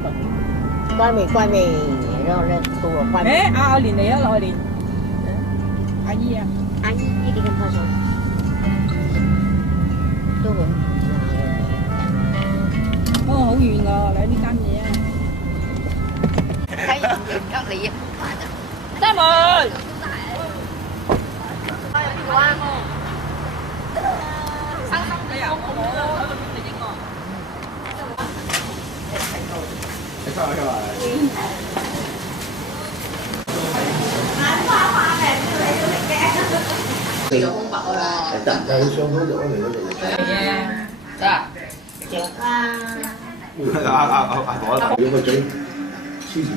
嗰度。乖未，然後咧到我乖未。誒，阿蓮嚟啊，落去蓮。阿姨啊，阿姨呢啲咁快速，都好遠哦，好遠㗎，你呢間嘢啊。啊。隔離開門。有空白啦。但係佢上咗咗嚟嗰度。得啊。食啦。講一個嘴黐住。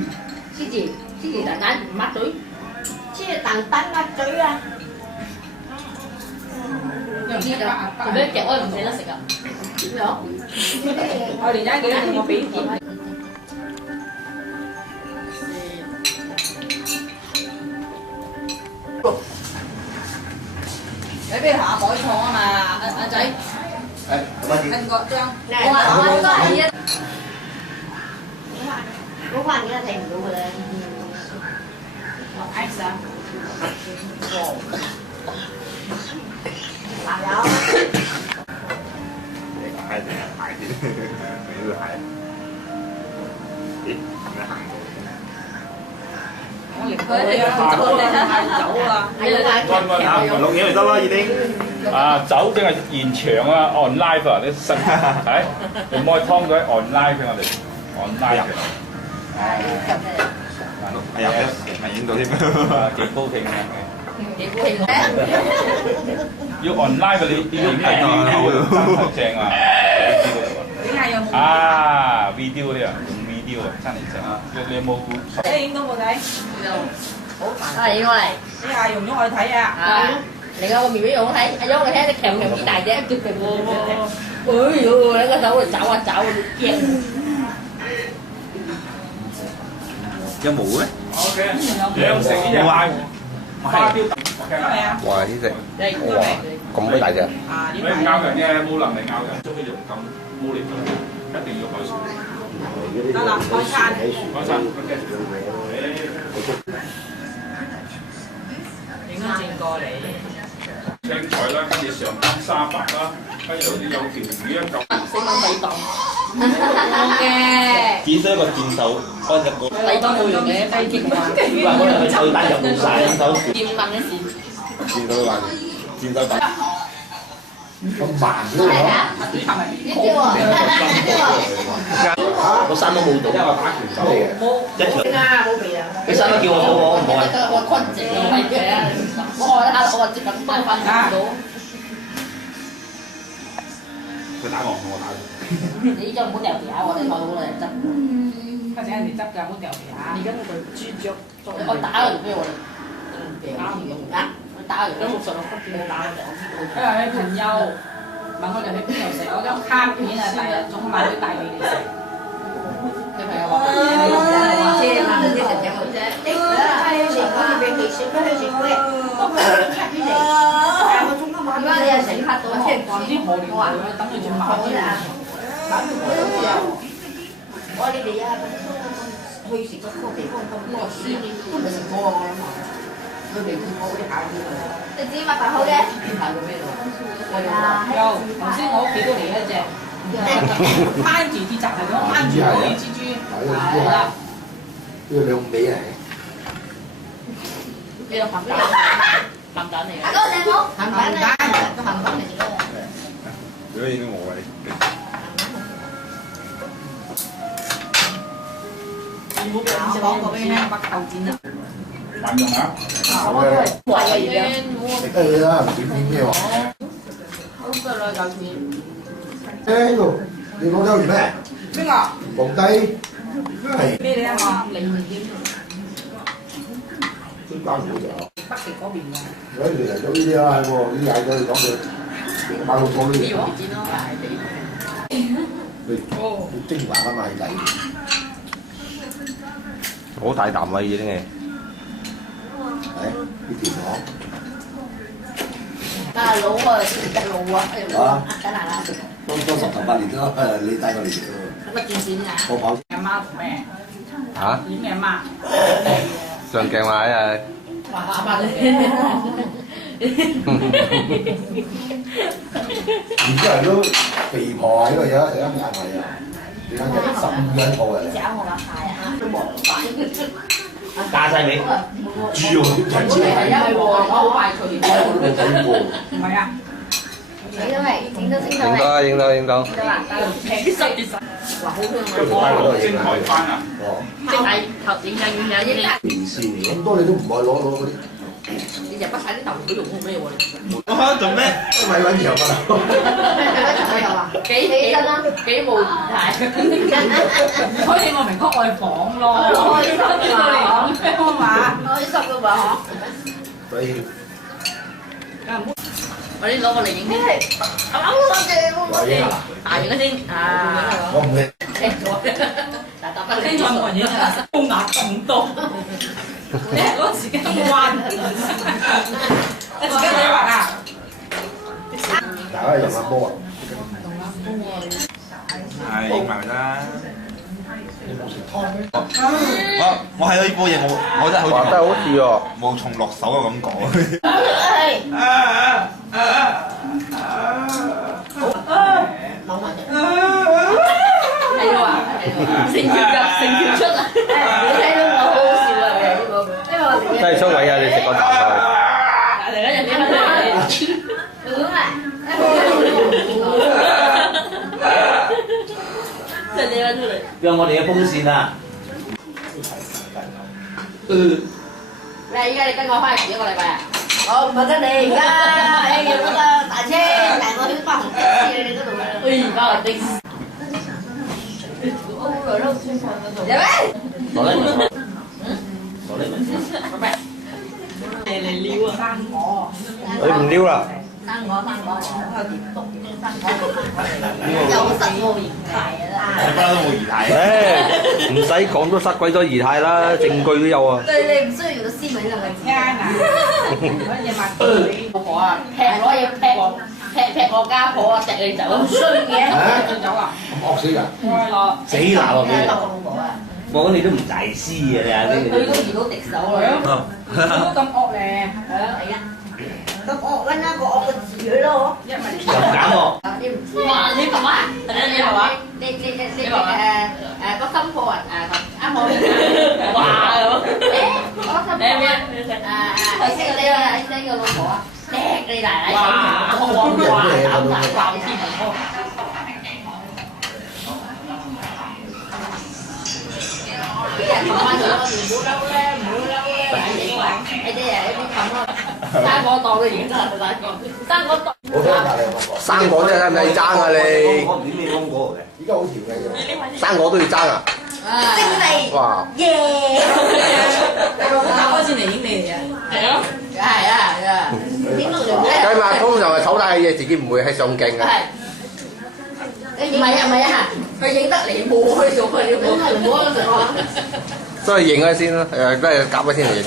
黐住蛋蛋抹嘴，黐住蛋蛋抹嘴啊！唔知㗎，做咩夾我唔捨得食啊？點樣？我連間幾多我俾錢。你俾下海錯啊嘛，阿仔。ăn gọt chưa? Này, có ai vậy? Có khoan nghĩa là thèm đủ rồi đấy. Anh sao? Làm đâu? Hai thì hại thì mấy người hại. Ít nó hại.錄影咪得啦，已經。啊，走即係現場啊，on live 啊，你實係你唔可以劏咗 on live 俾我哋 on live 嘅。係啊，咪影到添。啊，幾高興啊！幾高興要 on live 你要影係 video 真係正啊！點解有冇？啊 video 嗰啲啊，用 video 啊，真係正啊！你有冇？你影到冇仔？好煩。啊，影過嚟。你阿用咗我去睇啊！啊，嚟個個面俾我睇，阿咗我睇你強強幾大隻，叫佢喎。哎呦，喺個手度找啊找啊，驚！有冇咧？ OK， 兩成呢隻花雕係咪啊？哇！呢隻哇咁鬼大隻。啊，你唔咬人嘅，冇能力咬人，中意用咁冇力一定要海船。得啦，開餐。開餐 OK。影咗正過嚟。青菜啦，跟住上金沙白啦，跟住好似有條魚啊咁。四蚊底檔。嘅。只需一個箭手安入個。底檔冇用嘅，飛機話。話嗰日去對單入冇晒手。驗問嘅事。見到話箭手打。咁慢嘅喎。呢招啊！個山都冇到。因為我打拳手嚟嘅。一場。佢山都叫我好我唔好啊。我坤姐係嘅，我接近翻翻到。佢打我，我打佢。你就唔好掉地下，我哋攞到嚟執。或者人哋執㗎，唔好掉地下。而家我哋豬腳，我打佢俾我哋。打唔用㗎，我打佢都冇上到冇打嘅。因為你朋友問我哋去邊度食，我張卡片啊，第日總買啲帶俾你食。你朋友話：借問啲人有冇啫？你嗰時我哋俾佢食，佢去食咩？我佢攞卡片嚟，但係我仲都冇。而家你又死黑到，即係話唔知何年來嘅，等佢仲買啲啊！我話你哋啊，去食嗰個地方咁耐先，都未食過我諗下。佢未見過嗰啲蟹添啊！你知乜大好嘅？係個咩咯？有，頭先我屋企都嚟一隻，攀住啲雜係咁，攀住嗰啲蜘蛛，係啦。呢個兩尾嚟。呢個鹹蛋，鹹蛋嚟嘅。嗰隻冇鹹蛋啊，個鹹蛋嚟嘅。如果影到我嘅，唔好俾我講過俾你聽，北豆剪啊！萬用啊！貴嘅而家。食得佢啦，唔點點咩喎？好嘅啦，嚿錢。誒呢度你講得完咩？邊個？皇帝係咩你啊嘛？零點。都交唔到就。北極嗰邊嘅。如果你嚟咗呢啲啦，係喎，呢啲嗌咗你講佢買到貨呢啲。呢個剪咯，係俾。你精華啊嘛係抵。好大啖位已經係。係呢條網。大佬啊，食得老啊，啊！梗係啦。當10頭8年啦，你帶我嚟食喎。個電線啊！我跑阿媽同咩？嚇？演嘅阿媽。上鏡買啊！話阿媽都然之後都肥婆喺度有一間係啊，而家15人坐嚟。找我話係啊，都冇辦。加晒味，豬肉人本嚟係因為我好快脆，唔係啊。因為整到清楚影到啊！影到影到。得啦，其實話好香哦，蒸海關啊！哦，即係頭影印完有啲連線嚟，咁多你都唔愛攞嗰啲，你入不晒啲豆腐用做咩喎？我做咩？咪揾油㗎啦。幾真啦，幾冇儀態。所以我明確愛房咯。開心啊！開嘛？開心㗎嘛嗬！所以我哋攞過嚟影啲，大完先啊！我唔理。嗱，搭翻跟住我影啊，高壓咁多，你係攞匙羹彎，你匙羹你畫啊？大家入下波啊！係影埋佢啦。你冇食湯咩？我睇到呢煲嘢，我真係好哇！真係好似喎。無從落手嘅感覺。係啊，成條出啊！你睇到我好好笑啊！呢個，因為我真係出位啊！你食個啖菜。嚟緊人哋乜嘢？真係拎出嚟。讓我哋嘅風扇啊！你依家你跟我翻去住一個禮拜啊？我唔跟你而家，哎呀嗰個大車帶我去翻紅的士你嗰度啊！哎，翻紅的士。好耐都先上嗰度。有咩？攞嚟聞。攞嚟聞。嚟撩啊！生果。你唔撩啦？生果，有啲毒嘅生果。有失我儀態啊！你不嬲都冇儀態。唔使講都失鬼咗儀態啦，證據都有啊。對你唔需要用到斯文嘅位置。啱啊！嗰隻麥老婆啊，劈攞嘢劈我家婆啊，錫你走，咁衰嘅，要走啊！惡死人！開咯！死鬧啊！我老婆啊，我講你都唔大師嘅你啊！佢都遇到敵手啦。都咁惡咧，係啊，咁惡揾一個惡嘅字佢咯，一咪又唔揀我。你唔知哇？你爸爸，你係嘛？你個心抱啊啱我哇咁，我心抱你識你啊？你識個老婆啊？錫你奶奶手哇膽大爆天啊！啲人同翻佢唔好嬲咧，唔好嬲咧，你啲人一邊冚咯，生果檔都已經真係生果檔。我聽隔離有乜生果真係使唔使爭啊你？我唔知咩芒果嚟嘅。依家好調嘅喎。生果都要爭啊！精利哇！耶！打開先嚟影你嚟啊！係咯，係啊，點都做計埋通常係醜大嘅嘢，自己唔會喺上鏡嘅。係。唔係啊，佢影得嚟冇去做佢，你冇係冇啊嘛。所以影咗先啦，都係夾咗先嚟影。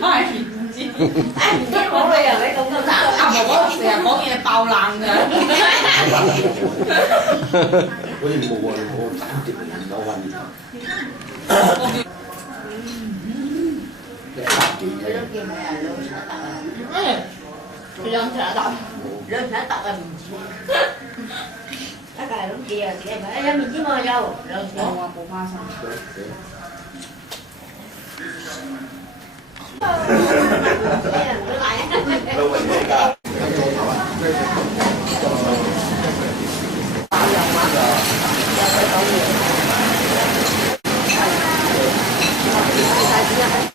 係唔知。唔知冇理由你咁多慘。阿婆婆成日講嘢爆冷㗎。好似冇啊！我膽碟有運。一百幾嘅。叫咩啊？兩茶得啊！兩茶得，兩茶得啊！唔知。一個係咁叫啊，自己咪有面之嘛有兩茶。冇啊，冇花生。俾人